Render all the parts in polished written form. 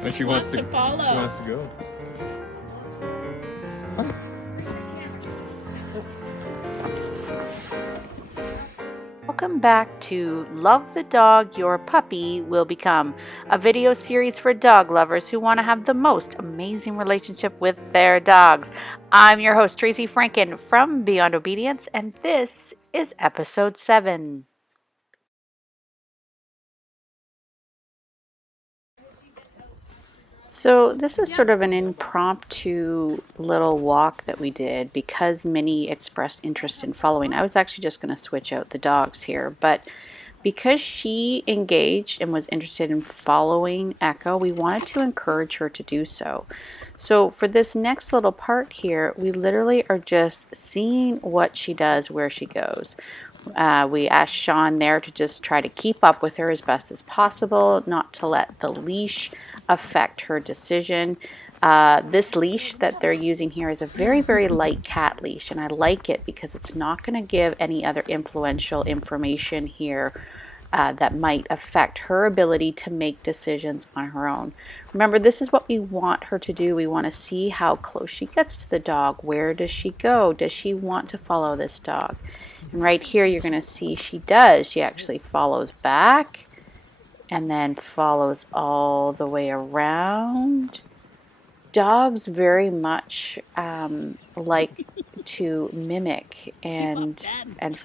But she wants to follow. She wants to go. Hi. Welcome back to Love the Dog Your Puppy Will Become, a video series for dog lovers who want to have the most amazing relationship with their dogs. I'm your host, Tracy Franken from Beyond Obedience, and this is episode 7. So this was sort of an impromptu little walk that we did because Minnie expressed interest in following. I was actually just going to switch out the dogs here, but because she engaged and was interested in following Echo, we wanted to encourage her to do so. So for this next little part here, we literally are just seeing what she does, where she goes. We asked Sean there to just try to keep up with her as best as possible, not to let the leash affect her decision. This leash that they're using here is a very, very light cat leash, and I like it because it's not going to give any other influential information here that might affect her ability to make decisions on her own. Remember, this is what we want her to do. We want to see how close she gets to the dog. Where does she go? Does she want to follow this dog? And right here, you're going to see she does. She actually follows back and then follows all the way around. Dogs very much like to mimic and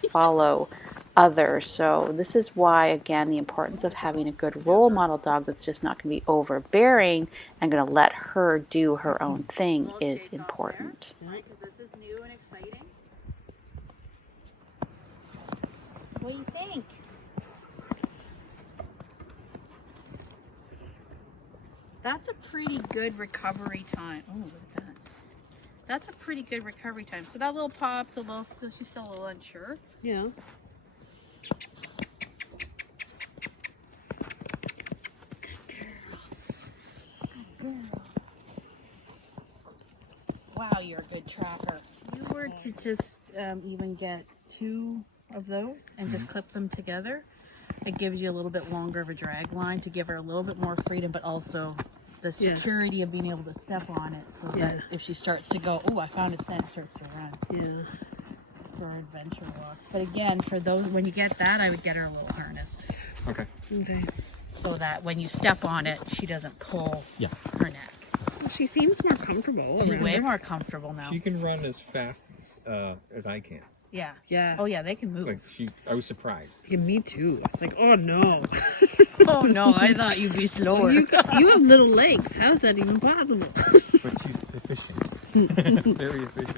follow others. So this is why, again, the importance of having a good role model dog that's just not going to be overbearing and going to let her do her own thing is important. Because this is new and exciting. What do you think? That's a pretty good recovery time. Oh, look at that. That's a pretty good recovery time. So that little pop's a little, she's still a little unsure. Yeah. Wow, you're a good tracker. If you were to just even get 2 of those and just clip them together, it gives you a little bit longer of a drag line to give her a little bit more freedom, but also the security of being able to step on it so that if she starts to go, oh, I found a scent, starts to run. Yeah. For adventure walks. But again, for those, when you get that, I would get her a little harness. Okay. Okay. So that when you step on it, she doesn't pull her neck. Well, she seems more comfortable. She's way more comfortable now. She can run as fast as I can. Yeah. Yeah. Oh yeah, they can move. Like I was surprised. Yeah, me too. I was like, oh no. Oh no, I thought you'd be slower. You have little legs. How is that even possible? But she's efficient. Very efficient.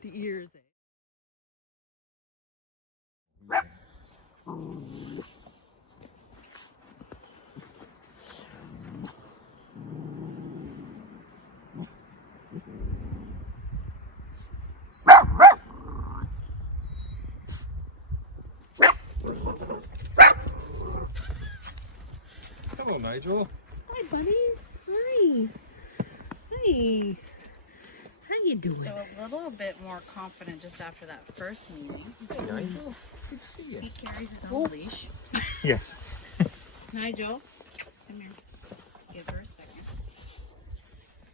The ears. Hello, Nigel. Hi, buddy. Hi. Hi. How you doing? So a little bit more confident just after that first meeting. Hey, Nigel. Good to see you. He carries his own leash. Yes. Nigel, come here. Just give her a second.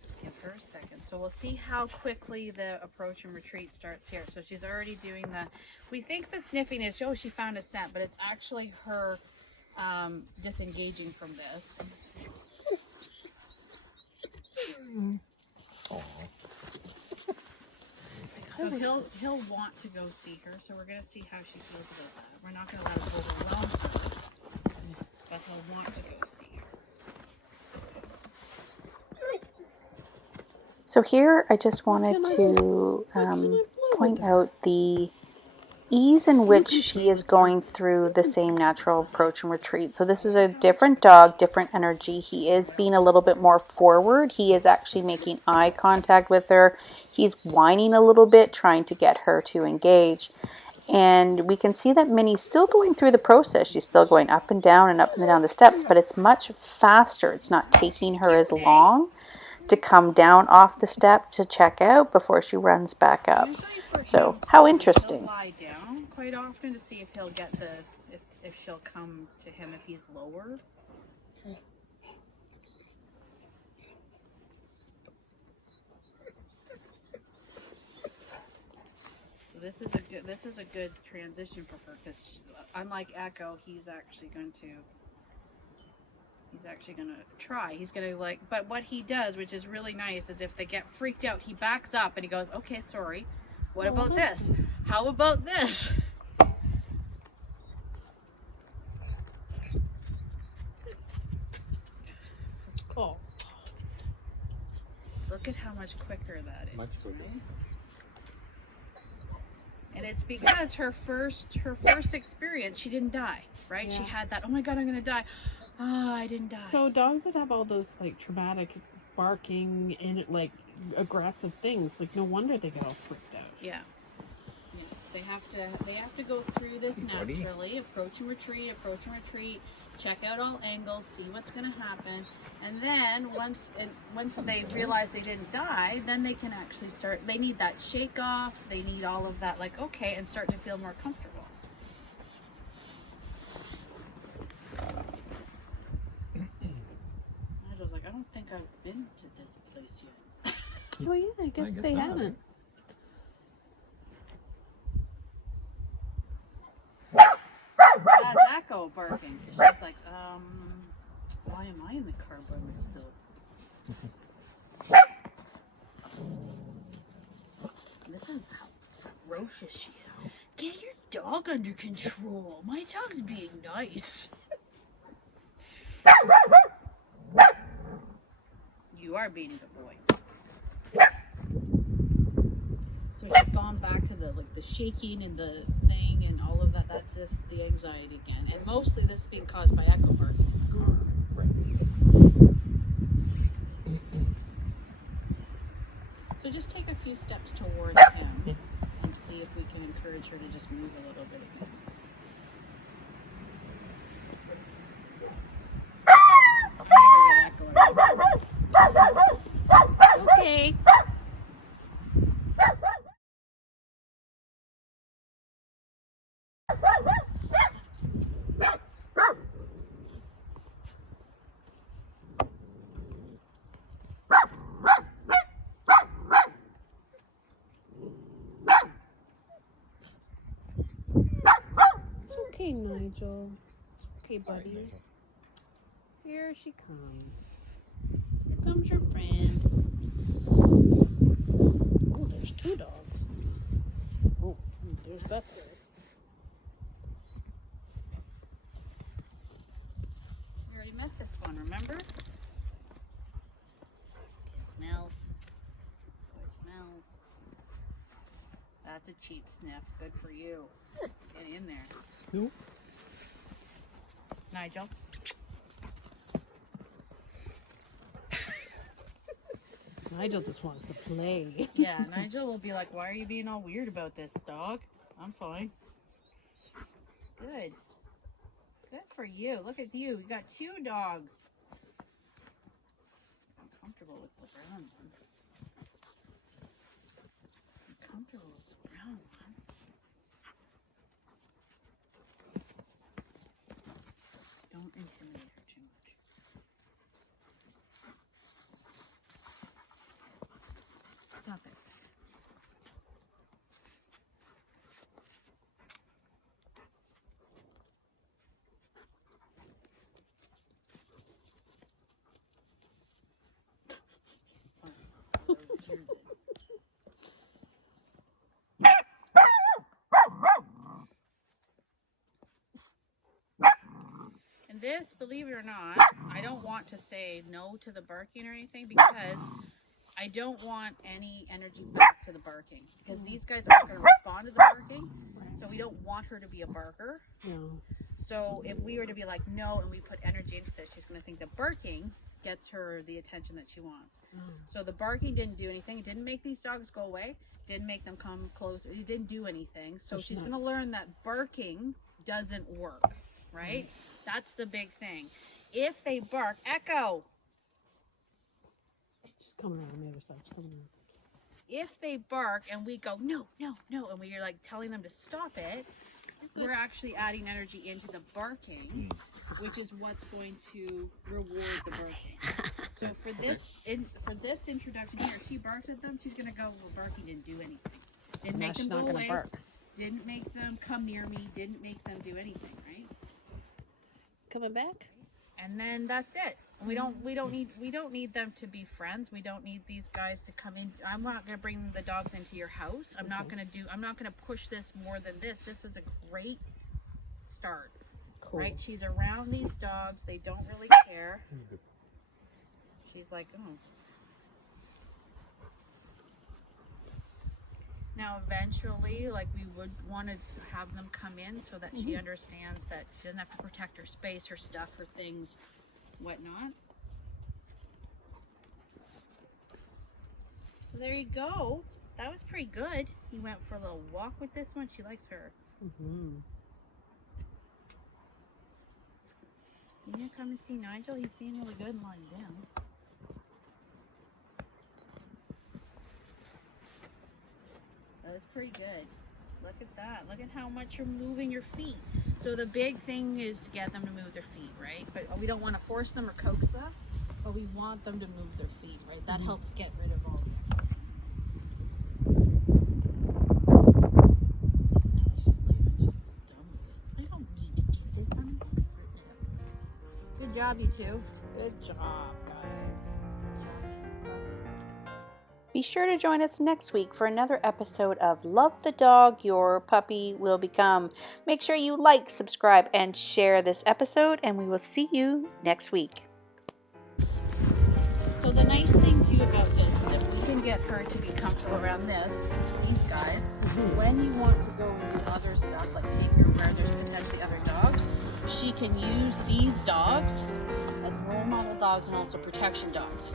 Just give her a second. So we'll see how quickly the approach and retreat starts here. So she's already doing the, we think the sniffing is, oh, she found a scent, but it's actually her disengaging from this. Aww. So he'll want to go see her. So we're gonna see how she feels about that. We're not gonna let him overwhelm her, but he'll want to go see her. So here I just wanted to point out the ease in which she is going through the same natural approach and retreat. So this is a different dog, different energy. He is being a little bit more forward. He is actually making eye contact with her. He's whining a little bit, trying to get her to engage. And we can see that Minnie's still going through the process. She's still going up and down the steps, but it's much faster. It's not taking her as long to come down off the step to check out before she runs back up. Usually for So, him, how he'll interesting. lie down quite often to see if he'll get the if she'll come to him if he's lower. So this is a good transition for her because unlike Echo, he's actually going to try. He's going to like, but what he does, which is really nice, is if they get freaked out, he backs up and he goes, okay, sorry. What about this? How about this? Oh. Look at how much quicker that is. Much quicker. Right? And it's because her first experience, she didn't die, right? Yeah. She had that, oh my God, I'm going to die. Oh, I didn't die. So dogs that have all those like traumatic barking and like aggressive things, like no wonder they get all freaked out. Yeah. They have to go through this naturally. Approach and retreat, check out all angles, see what's going to happen. And then once they realize they didn't die, then they can actually start, they need that shake off, they need all of that, like, okay, and start to feel more comfortable. Nigel's like, I don't think I've been to this place yet. Oh yeah, I guess they not. haven't. That's Echo barking. She's like, why am I in the car by myself? Listen how ferocious she is. Get your dog under control. My dog's being nice. You are being a good boy. So she's gone back to the shaking and the thing and all of that. That's just the anxiety again. And mostly this is being caused by Echo barking. So just take a few steps towards him and see if we can encourage her to just move a little bit again. Okay. It's okay, Nigel. It's okay, buddy. Here she comes. Here comes your friend. Oh, there's two dogs. Oh, there's that dog. We already met this one, remember? It smells. Boy smells. That's a cheap sniff. Good for you. Get in there. Nope. Nigel. Nigel just wants to play. Yeah, Nigel will be like, why are you being all weird about this, dog? I'm fine. Good. Good for you. Look at you. You got two dogs. I'm comfortable with the brown one. I'm comfortable with the brown one. Don't intimidate her too much. Stop it. And this, believe it or not, I don't want to say no to the barking or anything because I don't want any energy back to the barking because these guys aren't going to respond to the barking. So we don't want her to be a barker. No. So if we were to be like, no, and we put energy into this, she's going to think the barking gets her the attention that she wants. So the barking didn't do anything. It didn't make these dogs go away. Didn't make them come closer. It didn't do anything. So she's going to learn that barking doesn't work, right? That's the big thing. If they bark, Echo. She's coming around the other side. She's coming around. If they bark and we go, no, no, no, and we're like telling them to stop it, we're actually adding energy into the barking, which is what's going to reward the barking. So for this introduction here, she barks at them, she's gonna go, well, barking didn't do anything. Didn't make them go away. Didn't make them come near me. Didn't make them do anything, right? Coming back? And then that's it. We don't need them to be friends. We don't need these guys to come in. I'm not going to bring the dogs into your house. I'm not going to push this more than this. This is a great start. Cool. Right? She's around these dogs. They don't really care. She's like, oh. Now, eventually, like, we would want to have them come in so that she understands that she doesn't have to protect her space, her stuff, her things, whatnot. So there you go. That was pretty good. He went for a little walk with this one. She likes her. You gonna come and see Nigel? He's being really good and lying down. That was pretty good. Look at that. Look at how much you're moving your feet. So the big thing is to get them to move their feet, right? But we don't want to force them or coax them, but we want them to move their feet, right? That helps get rid of all the She's done with this. I don't need to do this. I'm an expert now. Good job, you two. Good job, guys. Be sure to join us next week for another episode of Love the Dog Your Puppy Will Become. Make sure you like, subscribe, and share this episode, and we will see you next week. So the nice thing too about this is if we can get her to be comfortable around these guys, when you want to go and do other stuff, like take her where there's potentially other dogs, she can use these dogs as role model dogs and also protection dogs,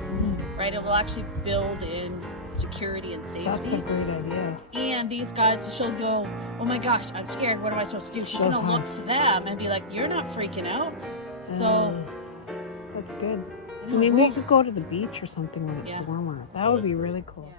right? It will actually build in security and safety. That's a great idea. And these guys, she'll go, oh my gosh, I'm scared. What am I supposed to do? She's going to look to them and be like, you're not freaking out. So that's good. So maybe we could go to the beach or something when it's warmer. That would be really cool. Yeah.